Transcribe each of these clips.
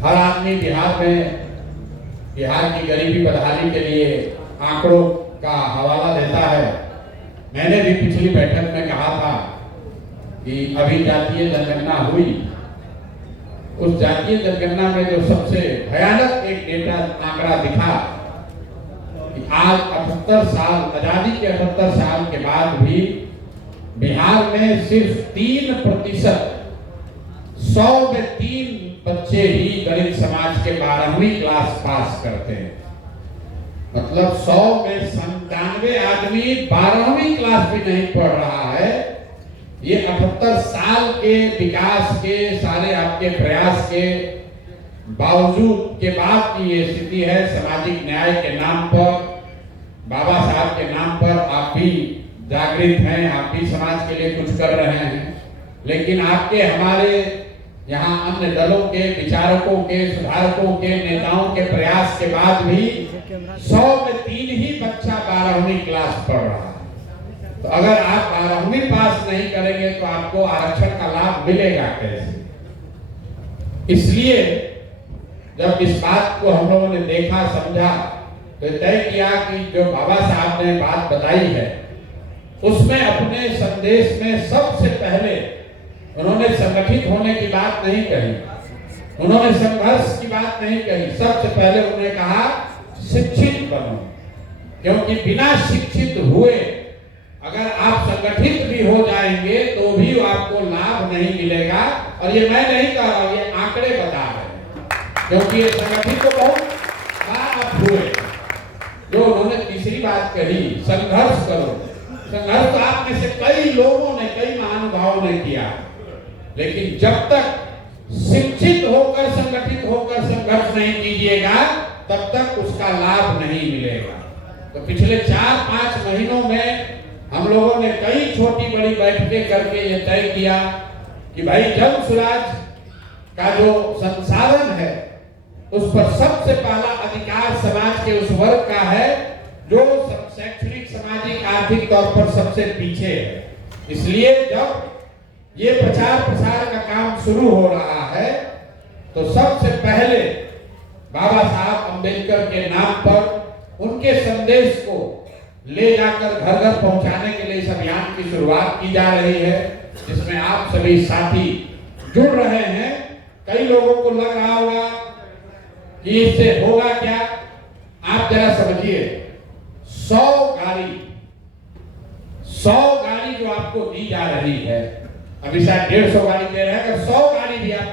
हर आदमी बिहार में बिहार की गरीबी बदहाली के लिए आंकड़ों का हवाला देता है। मैंने भी पिछली बैठक में कहा था कि अभी जातीय जनगणना हुई, उस जातीय जनगणना में जो सबसे भयानक एक डेटा आंकड़ा दिखा कि आज 78 साल आजादी के 78 साल के बाद भी बिहार में सिर्फ 3%, 100 में 3 बच्चे ही दलित समाज के 12वीं क्लास पास करते हैं। मतलब 100 में 97 आदमी 12वीं क्लास भी नहीं पढ़ रहा है। ये 78 साल के विकास के सारे आपके प्रयास के बावजूद के बाद की ये स्थिति है। सामाजिक न्याय के नाम पर, बाबा साहब के नाम पर आप भी जागृत हैं, आप भी समाज के लिए कुछ कर रहे हैं, लेकिन आपके हमारे यहाँ अन्य दलों के विचारकों के, सुधारकों के, नेताओं के प्रयास के बाद भी 100 में 3 ही बच्चा 12वीं क्लास पढ़ रहा है। तो अगर आप 12वीं पास नहीं करेंगे तो आपको आरक्षण का लाभ मिलेगा कैसे? इसलिए जब इस बात को हम लोगों ने देखा, समझा, तो तय किया कि जो बाबा साहब ने बात बताई है उसमें अपने संदेश में सबसे पहले उन्होंने संगठित होने की बात नहीं कही, उन्होंने संघर्ष की बात नहीं कही। सबसे पहले उन्होंने कहा शिक्षित बनो, क्योंकि बिना शिक्षित हुए अगर आप संगठित भी हो जाएंगे तो भी आपको लाभ नहीं मिलेगा। और ये मैं नहीं कह रहा हूं, ये आंकड़े बता रहे हैं, क्योंकि ये संगठित तो बहुत बार आप हुए। जो उन्होंने तीसरी बात कही, संघर्ष करो, संघर्ष तो आप में से कई लोगों ने, कई महानुभावों ने किया, लेकिन जब तक शिक्षित होकर, संगठित होकर संघर्ष नहीं कीजिएगा तब तक उसका लाभ नहीं मिलेगा। तो पिछले 4-5 महीनों में हम लोगों ने कई छोटी बड़ी बैठकें करके ये तय किया कि भाई जन सुराज का जो संसाधन है उस पर सबसे पहला अधिकार समाज के उस वर्ग का है जो शैक्षणिक, सामाजिक, आर्थिक तौर पर सबसे पीछे है। इसलिए जब ये प्रचार प्रसार का काम शुरू हो रहा है तो सबसे पहले बाबा साहब अम्बेडकर के नाम पर उनके संदेश को ले जाकर घर घर पहुंचाने के लिए इस अभियान की शुरुआत की जा रही है, जिसमें आप सभी साथी जुड़ रहे हैं। कई लोगों को लग रहा होगा कि इससे होगा क्या, आप जरा समझिए। 100 गाड़ी जो आपको दी जा रही है, अभी शायद 150 गाड़ी दे रहे हैं, अगर 100 गाड़ी भी आप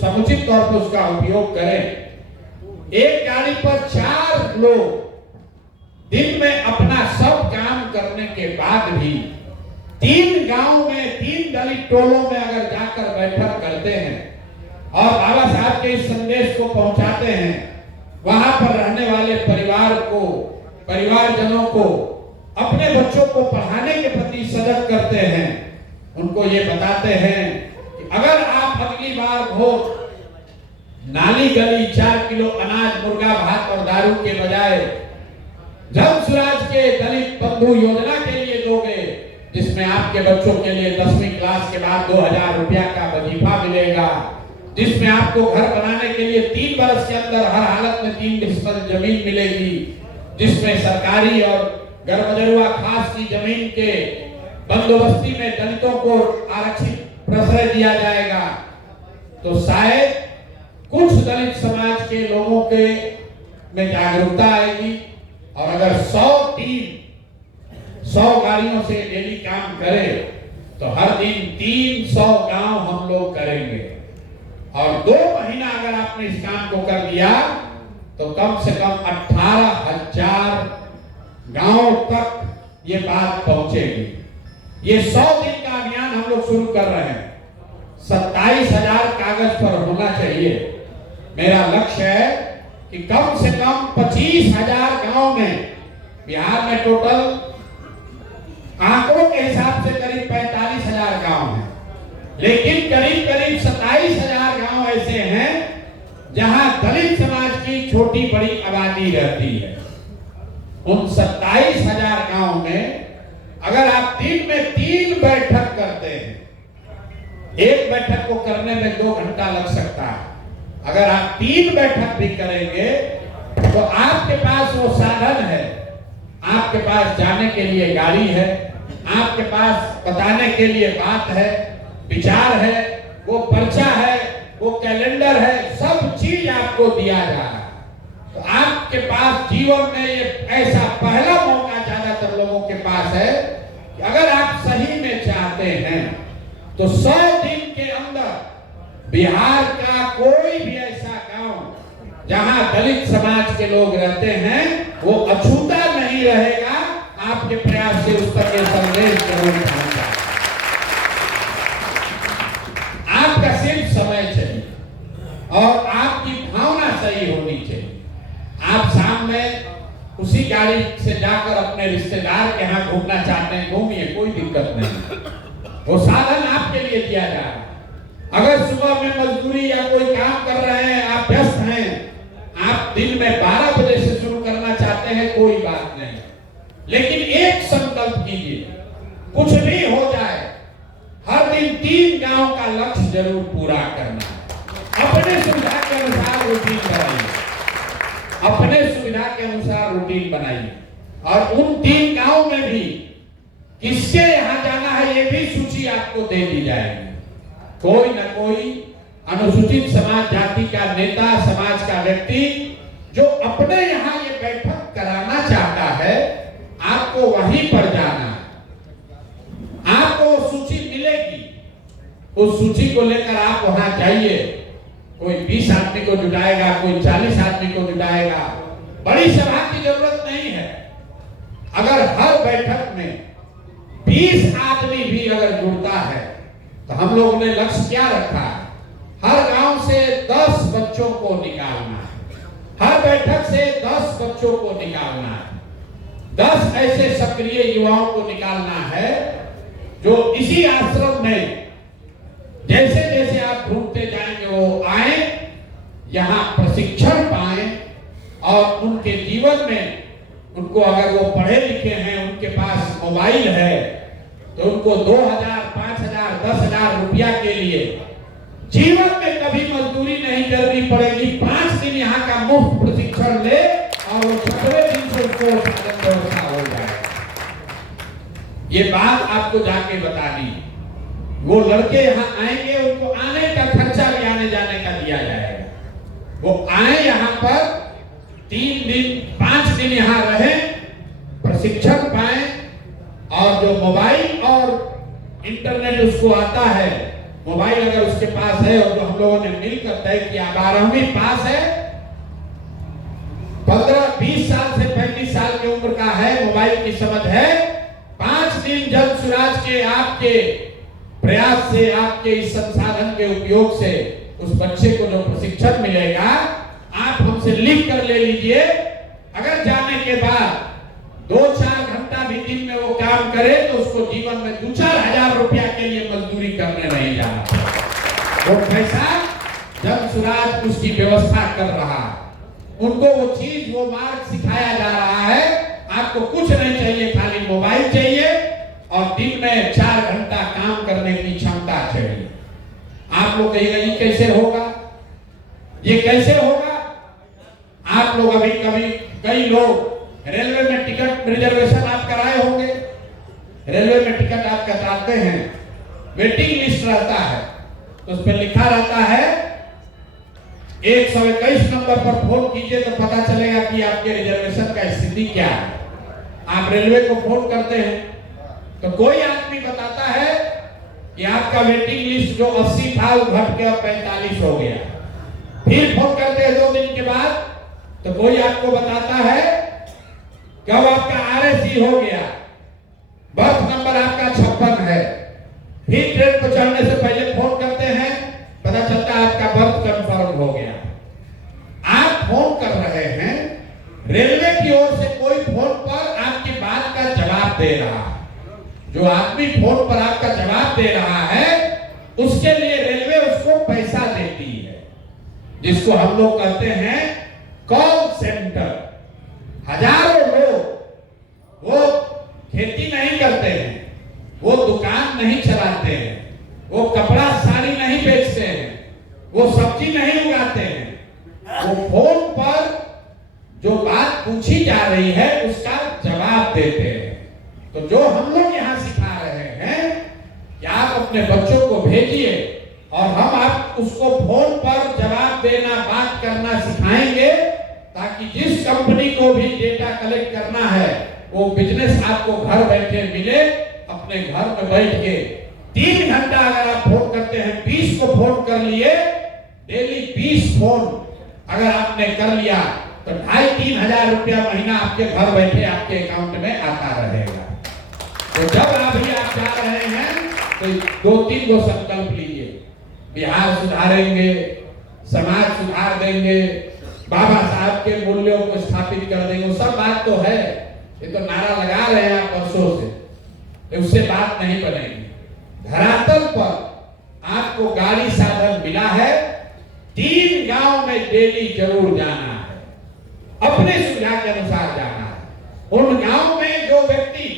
समुचित तौर पर उसका उपयोग करें, एक गाड़ी पर 4 लोग दिन में अपना सब काम करने के बाद भी 3 गांव में, 3 दलित टोलों में अगर जाकर बैठक करते हैं और बाबा साहब के इस संदेश को पहुंचाते हैं, वहां पर रहने वाले परिवारजनों को, अपने बच्चों को पढ़ाने के प्रति सजग करते हैं, उनको ये बताते हैं कि अगर आप अगली बार वोट नाली गली 4 किलो अनाज, मुर्गा भात और दारू के बजाय जन सुराज के दलित बंधु योजना के लिए दोगे, जिसमें आपके बच्चों के लिए 10वीं क्लास के बाद 2000 रुपया का वजीफा मिलेगा, जिसमें आपको घर बनाने के लिए 3 बरस के अंदर हर हालत में 3 डिसमिल जमीन मिलेगी, जिसमें सरकारी और गरबजरुआ खास की जमीन के बंदोबस्ती में दलितों को आरक्षित प्रश्रय दिया जाएगा, तो शायद कुछ दलित समाज के लोगों के में जागरूकता आएगी। और अगर 100 टीम 100 गाड़ियों से डेली काम करे तो हर दिन 300 गांव हम लोग करेंगे। और 2 महीना अगर आपने इस काम को कर लिया तो कम से कम 18,000 गांव तक ये बात पहुंचेगी। ये 100 दिन का अभियान हम लोग शुरू कर रहे हैं। 27,000 कागज पर होना चाहिए। मेरा लक्ष्य है कि कम से कम 25,000 गांव में, बिहार में टोटल आंकड़ों के हिसाब से करीब 45,000 गांव हैं, लेकिन करीब 27,000 गांव ऐसे हैं जहां दलित समाज की छोटी बड़ी आबादी रहती है। उन 27,000 गांव में अगर आप दिन में 3 बैठक करते हैं, एक बैठक को करने में 2 घंटा लग सकता है, अगर आप 3 बैठक भी करेंगे तो आपके पास वो साधन है, आपके पास जाने के लिए गाड़ी है, आपके पास बताने के लिए बात है, विचार है, वो पर्चा है, वो कैलेंडर है, सब चीज आपको दिया जा रहा है। तो आपके पास जीवन में ये ऐसा पहला मौका ज्यादातर लोगों के पास है कि अगर आप सही में चाहते हैं तो 100 दिन के अंदर बिहार का कोई भी ऐसा गांव जहां दलित समाज के लोग रहते हैं वो अछूता नहीं रहेगा। आपके प्रयास से उस तक ये संदेश जरूर पहुंचा। आपका सिर्फ समय चाहिए और आपकी भावना सही होनी चाहिए। आप शाम में उसी गाड़ी से जाकर अपने रिश्तेदार के यहाँ घूमना चाहते हैं, घूमिए, कोई दिक्कत नहीं, वो साधन आपके लिए दिया जा रहा है। अगर सुबह में मजदूरी या कोई काम कर रहे हैं, आप व्यस्त हैं, आप दिन में 12 बजे से शुरू करना चाहते हैं, कोई बात नहीं, लेकिन एक संकल्प कीजिए, कुछ भी हो जाए हर दिन 3 गांव का लक्ष्य जरूर पूरा करना है। अपने सुविधा के अनुसार रूटीन बनाइए, अपने सुविधा के अनुसार रूटीन बनाइए और उन 3 गांव में भी किसके यहाँ जाना है ये भी सूची आपको दे दी जाएगी। कोई न कोई अनुसूचित समाज जाति का नेता, समाज का व्यक्ति जो अपने यहाँ ये बैठक कराना चाहता है, आपको वहीं पर जाना है। आपको वो सूची मिलेगी, उस सूची को लेकर आप वहां जाइए। कोई 20 आदमी को जुटाएगा, कोई 40 आदमी को जुटाएगा, बड़ी सभा की जरूरत नहीं है। अगर हर बैठक में 20 आदमी भी अगर जुड़ता है तो हम लोगों ने लक्ष्य क्या रखा है, हर गांव से 10 बच्चों को निकालना है, हर बैठक से 10 बच्चों को निकालना है, 10 ऐसे सक्रिय युवाओं को निकालना है जो इसी आश्रम में जैसे जैसे आप ढूंढते जाएंगे वो आए, यहाँ प्रशिक्षण पाए और उनके जीवन में उनको, अगर वो पढ़े लिखे हैं, उनके पास मोबाइल है, तो उनको 2000, 5000, 10,000 रुपया के लिए जीवन में कभी मजदूरी नहीं करनी पड़ेगी। 5 दिन यहाँ का मुफ्त प्रशिक्षण ले और वो 17वें दिन से उसको व्यवस्था हो जाए। ये बात आपको जाके बतानी है। वो लड़के यहाँ आएंगे, उनको आने का खर्चा भी आने जाने का दिया जाएगा। वो आए यहाँ पर 3 दिन 5 दिन यहाँ रहे, प्रशिक्षण पाए और जो मोबाइल और इंटरनेट उसको आता है, मोबाइल अगर उसके पास है और जो हम लोगों ने मिलकर तय किया 12वीं पास है, 15-20 साल से 35 साल की उम्र का है, मोबाइल की समझ है, 5 दिन जन सुराज के आपके प्रयास से, आपके इस संसाधन के उपयोग से उस बच्चे को जो प्रशिक्षण मिलेगा, आप हमसे लिख कर ले लीजिए। अगर जाने के बाद 2-4 घंटा भी दिन में वो काम करे तो उसको जीवन में 2-4 हजार रुपया के लिए मजदूरी करने नहीं जाना। वो पैसा जन सुराज उसकी व्यवस्था कर रहा है, उनको वो चीज, वो मार्ग सिखाया जा रहा है। आपको कुछ नहीं चाहिए, खाली मोबाइल चाहिए और दिन में 4 घंटा काम करने की क्षमता चाहिए। आप लोग कहिएगा ये कैसे होगा, ये कैसे होगा? आप लोग अभी कभी कई लोग रेलवे में टिकट रिजर्वेशन आप कराए होंगे, रेलवे में टिकट आप कटाते हैं, वेटिंग लिस्ट रहता है, तो उस पर लिखा रहता है 121 नंबर पर फोन कीजिए तो पता चलेगा कि आपके रिजर्वेशन का स्थिति क्या है। आप रेलवे को फोन करते हैं तो कोई आदमी बताता है कि आपका वेटिंग लिस्ट जो 80 था वो घट के अब 45 हो गया। फिर फोन करते हैं 2 दिन के बाद तो कोई आपको बताता है कि अब आपका RAC हो गया, बर्थ नंबर आपका 56 है। फिर ट्रेन पर चढ़ने से पहले फोन करते हैं, पता चलता है आपका बर्थ कंफर्म हो गया। आप फोन कर रहे हैं, रेलवे की ओर से कोई फोन पर आपकी बात का जवाब दे रहा है। जो आदमी फोन पर आपका जवाब दे रहा है उसके लिए रेलवे उसको पैसा देती है, जिसको हम लोग कहते हैं कॉल सेंटर। हजारों लोग वो खेती नहीं करते हैं, वो दुकान नहीं चलाते हैं, वो कपड़ा साड़ी नहीं बेचते हैं, वो सब्जी नहीं उगाते हैं, वो फोन पर जो बात पूछी जा रही है उसका जवाब देते हैं। तो जो हम लोग यहाँ सिखा रहे हैं कि आप अपने बच्चों को भेजिए और हम आप उसको फोन पर जवाब देना, बात करना सिखाएंगे, ताकि जिस कंपनी को भी डेटा कलेक्ट करना है वो बिजनेस आपको घर बैठे मिले। अपने घर में बैठ के 3 घंटा अगर आप फोन करते हैं, 20 को फोन कर लिए, डेली 20 फोन अगर आपने कर लिया तो 2,500-3 हजार रुपया महीना आपके घर बैठे आपके अकाउंट में आता रहेगा। तो जब अभी आप जा रहे हैं तो 2-3 गो संकल्प लीजिए, बिहार सुधारेंगे, समाज सुधार देंगे, बाबा साहब के मूल्यों को स्थापित कर देंगे। सब बात तो है, ये तो नारा लगा रहे हैं आप वर्षों से, उससे बात नहीं बनेगी। धरातल पर आपको गाड़ी साधन मिला है, 3 गांव में डेली जरूर जाना है, अपने सुविधा के अनुसार जाना है। उन गांव में जो व्यक्ति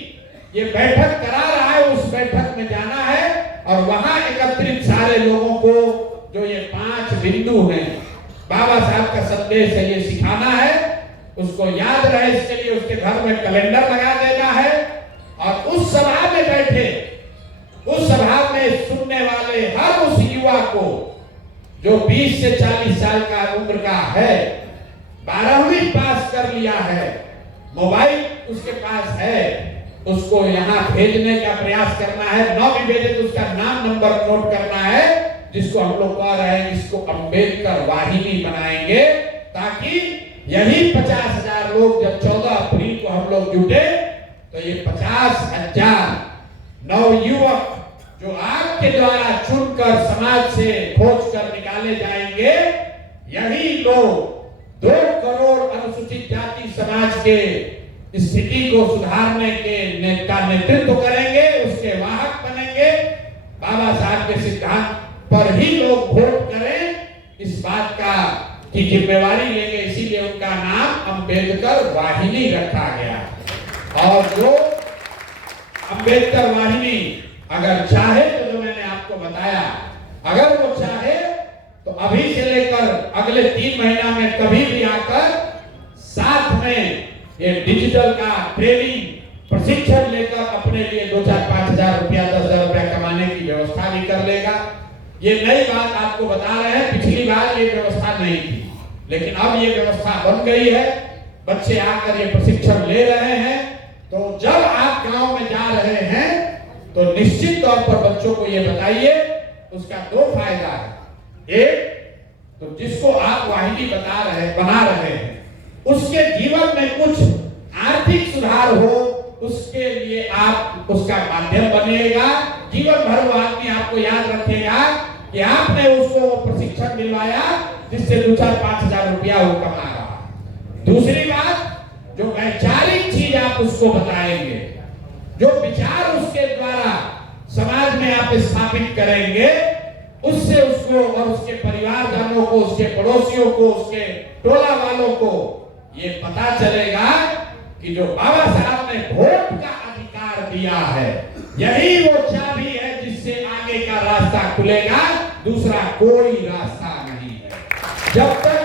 ये बैठक करा रहा है उस बैठक में जाना है और वहां एकत्रित सारे लोगों को जो ये 5 बिंदु हैं, बाबा साहब का संदेश है, ये सिखाना है, उसको याद रहे। इसके लिए उसके घर में कैलेंडर लगा देना है और उस सभा में बैठे, उस सभा में सुनने वाले हर उस युवा को जो 20 से 40 साल का उम्र का है, 12वीं पास कर लिया है, मोबाइल उसके पास है, उसको यहाँ भेजने का प्रयास करना है। 9वीं भेजे तो उसका नाम नंबर नोट करना है, जिसको हम लोग कह रहे हैं इसको अम्बेडकर वाहिनी बनाएंगे, ताकि यही 50,000 लोग जब 14 अप्रैल को हम लोग जुटे तो ये 50,000 नवयुवक जो आपके द्वारा चुनकर समाज से खोज कर निकाले जाएंगे, यही लोग 2 करोड़ अनुसूचित जाति समाज के स्थिति को सुधारने के का नेतृत्व करेंगे, उसके वाहक बनेंगे। बाबा साहब के सिद्धांत पर ही लोग वोट करें, इस बात का की जिम्मेवारी लेंगे, इसीलिए उनका नाम अम्बेडकर वाहिनी रखा गया। और जो अम्बेडकर वाहिनी अगर चाहे तो जो मैंने आपको बताया, अगर वो चाहे तो अभी से लेकर अगले 3 महीना में कभी भी आकर साथ में ये डिजिटल का ट्रेनिंग प्रशिक्षण लेकर अपने लिए 2-4-5 हजार रुपया, 10 हजार रुपया कमाने की व्यवस्था भी कर लेगा। ये नई बात आपको बता रहे हैं, पिछली बार ये व्यवस्था नहीं थी, लेकिन अब ये व्यवस्था बन गई है। बच्चे आकर ये प्रशिक्षण ले रहे हैं। तो जब आप गांव में जा रहे हैं तो निश्चित तौर पर बच्चों को ये बताइए, उसका 2 फायदा है। एक तो जिसको आप वाहिनी बना रहे हैं उसके जीवन में कुछ आर्थिक सुधार हो, उसके लिए आप उसका माध्यम बनेगा। जीवन भर वो आदमी आपको याद रखेगा कि आपने उसको प्रशिक्षण दिलवाया जिससे 2-4-5 हजार रुपया वो कमा रहा। दूसरी बात, जो वैचारिक चीज आप उसको बताएंगे, जो विचार उसके द्वारा समाज में आप स्थापित करेंगे, उससे उसको और उसके परिवारजनों को, उसके पड़ोसियों को, उसके टोला वालों को ये पता चलेगा कि जो बाबा साहब ने वोट का अधिकार दिया है, यही वो चाबी है जिससे आगे का रास्ता खुलेगा, दूसरा कोई रास्ता नहीं है। जब तक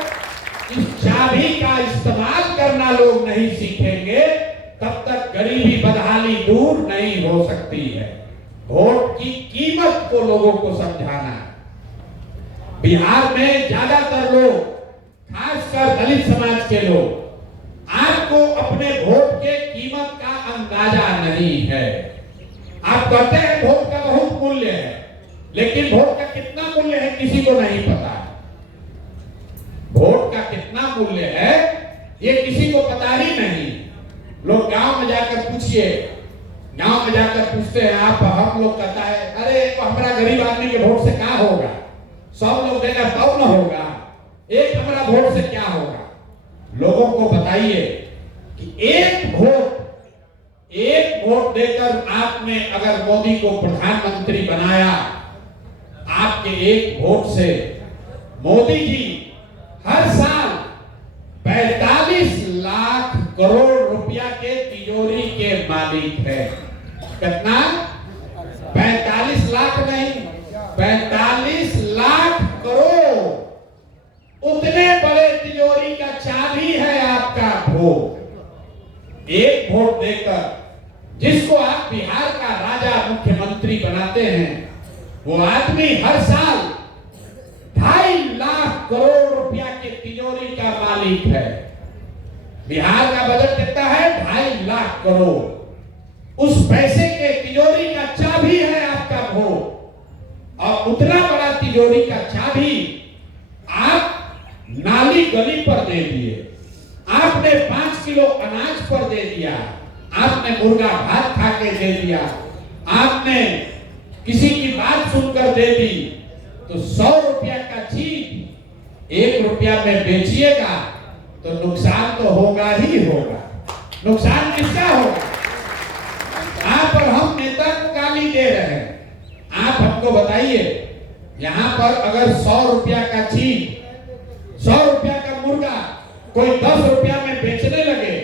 इस चाबी का इस्तेमाल करना लोग नहीं सीखेंगे, तब तक गरीबी बदहाली दूर नहीं हो सकती है। वोट की कीमत को लोगों को समझाना। बिहार में ज्यादातर लोग, खासकर दलित समाज के लोग, आपको अपने वोट के कीमत का अंदाजा नहीं है। आप कहते हैं वोट का बहुत मूल्य है, लेकिन वोट का कितना मूल्य है किसी को नहीं पता। वोट का कितना मूल्य है ये किसी को पता ही नहीं। लोग गांव में जाकर पूछिए, गांव में जाकर पूछते हैं आप, हम लोग कहता है अरे तो हमारा गरीब आदमी के वोट से क्या होगा, सब लोग देगा तब न होगा, एक हमारा वोट से क्या होगा। लोगों को बताइए कि एक वोट देकर आपने अगर मोदी को प्रधानमंत्री बनाया, आपके एक वोट से मोदी जी हर साल 45 लाख करोड़ रुपया के तिजोरी के मालिक है। कितना? 45 लाख नहीं, 45 लाख करोड़। हो, एक वोट देकर जिसको आप बिहार का राजा मुख्यमंत्री बनाते हैं, वो आदमी हर साल 2.5 लाख करोड़ रुपया के तिजोरी का मालिक है। बिहार का बजट कितना है? 2.5 लाख करोड़। उस पैसे के तिजोरी का चाबी है आपका वोट, और उतना बड़ा तिजोरी का चाबी आप नाली गली पर दे दिए। आपने 5 किलो अनाज पर दे दिया, आपने मुर्गा भात खा के दे दिया, आपने किसी की बात सुनकर दे दी। तो 100 रुपया का चीज 1 रुपया में बेचिएगा तो नुकसान तो होगा ही होगा। नुकसान किसका होगा? आप और हम नेता को गाली दे रहे हैं। आप हमको बताइए, यहां पर अगर 100 रुपया का चीज, 100 रुपया का मुर्गा कोई 10 रुपया में बेचने लगे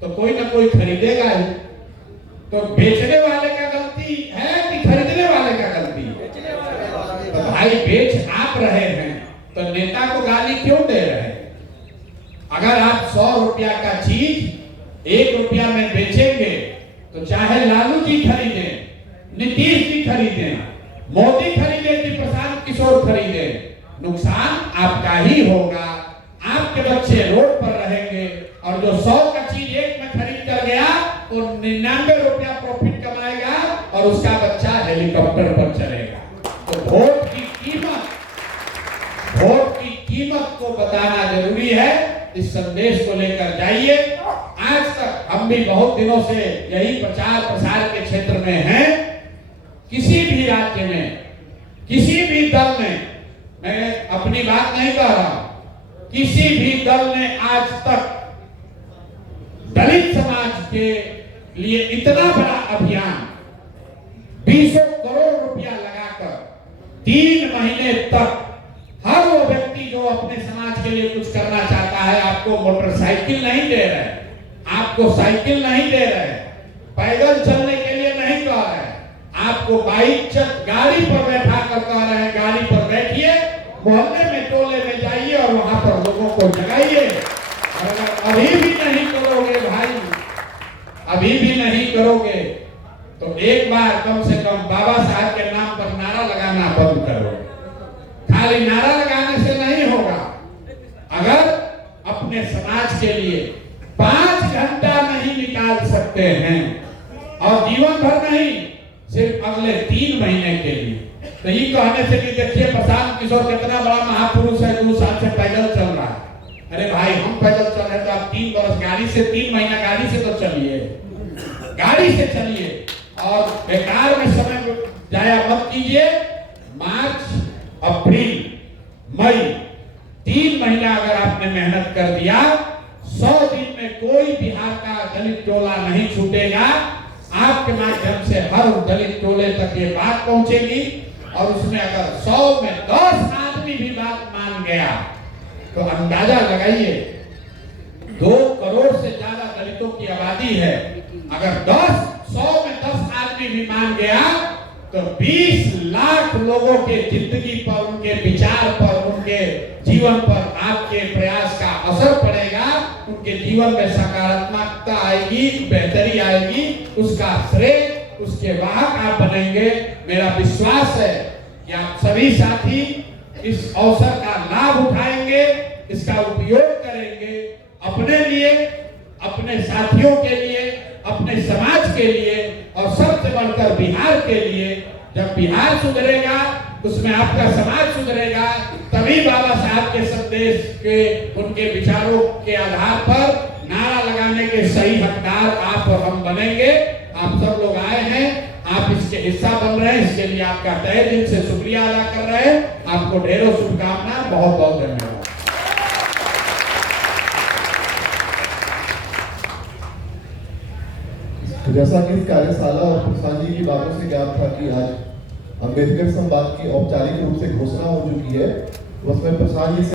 तो कोई ना कोई खरीदेगा ही। तो बेचने वाले का गलती है कि खरीदने वाले का गलती है? तो भाई बेच आप रहे हैं तो नेता को गाली क्यों दे रहे हैं? अगर आप 100 रुपया का चीज 1 रुपया में बेचेंगे तो चाहे लालू जी खरीदे, नीतीश जी खरीदे, मोदी खरीदे कि प्रशांत किशोर खरीदे, नुकसान आपका ही होगा। आपके बच्चे रोड पर रहेंगे, और जो 100 का चीज 1 में खरीद कर गया वो 99 रुपया प्रॉफिट कमाएगा और उसका बच्चा हेलीकॉप्टर पर चलेगा। तो वोट की कीमत को बताना जरूरी है। इस संदेश को लेकर जाइए। आज तक हम भी बहुत दिनों से यही प्रचार प्रसार के क्षेत्र में हैं। किसी भी राज्य में, किसी भी दल ने, मैं अपनी बात नहीं कह रहा, किसी भी दल ने आज तक दलित समाज के लिए इतना बड़ा अभियान 20 करोड़ रुपया लगाकर 3 महीने तक हर वो व्यक्ति जो अपने समाज के लिए कुछ करना चाहता है, आपको मोटरसाइकिल नहीं दे रहे, आपको साइकिल नहीं दे रहे, पैदल चलने के लिए नहीं कह रहे, आपको बाइक गाड़ी पर बैठा कर कह रहे हैं गाड़ी पर बैठिए, मोहल्ले में टोले में जाइए और वहां पर लोगों को जगाइए। और अगर अभी भी नहीं करोगे भाई, अभी भी नहीं करोगे तो एक बार कम से कम बाबा साहब के नाम पर नारा लगाना बंद करो। खाली नारा लगाने से नहीं होगा। अगर अपने समाज के लिए 5 घंटा नहीं निकाल सकते हैं, और जीवन भर नहीं, सिर्फ अगले 3 महीने के लिए, तो ये कहने से कि देखिए प्रशांत किशोर कितना बड़ा महापुरुष है, 2 साल से पैदल चल रहा है। अरे भाई हम पैदल चल रहे तो आप 3 वर्ष गाड़ी से, 3 महीना गाड़ी से तो चलिए, गाड़ी से चलिए, और बेकार में समय जाया मत कीजिए। मार्च, अप्रैल, मई 3 महीना अगर आपने मेहनत कर दिया, 100 दिन में कोई बिहार का दलित टोला नहीं छूटेगा। आपके माध्यम से हर दलित टोले तक ये बात पहुंचेगी, और उसमें अगर 100 में 10 आदमी भी बात मान गया तो अंदाजा लगाइए, 2 करोड़ से ज्यादा दलितों की आबादी है। अगर 100 में 10 आदमी भी मान गया तो 20 लाख लोगों के जिंदगी पर, उनके विचार पर, उनके जीवन पर आपके प्रयास का असर पड़ेगा। उनके जीवन में सकारात्मकता आएगी, बेहतरी आएगी, उसका श्रेय, उसके वाहक आप बनेंगे। मेरा विश्वास है कि आप सभी साथी इस अवसर का लाभ उठाएंगे, इसका उपयोग करेंगे अपने लिए, अपने साथियों के लिए, अपने समाज के लिए, और सबसे बढ़कर बिहार के लिए। जब बिहार सुधरेगा, उसमें आपका समाज सुधरेगा, तभी बाबा साहब के संदेश के, उनके विचारों के आधार पर नारा लगाने के सही हकदार आप और हम बनेंगे। आप सब लोग आए हैं, आप इसके हिस्सा बन रहे हैं, इसके लिए आपका तहे दिल से शुक्रिया अदा कर रहे हैं। आपको ढेरों शुभकामनाएं, बहुत बहुत धन्यवाद। जैसा कि इस कार्यशाला और प्रसाद जी की बातों से ज्ञात था कि आज अम्बेडकर संवाद की औपचारिक रूप से घोषणा हो चुकी है, उसमें प्रसाद जी से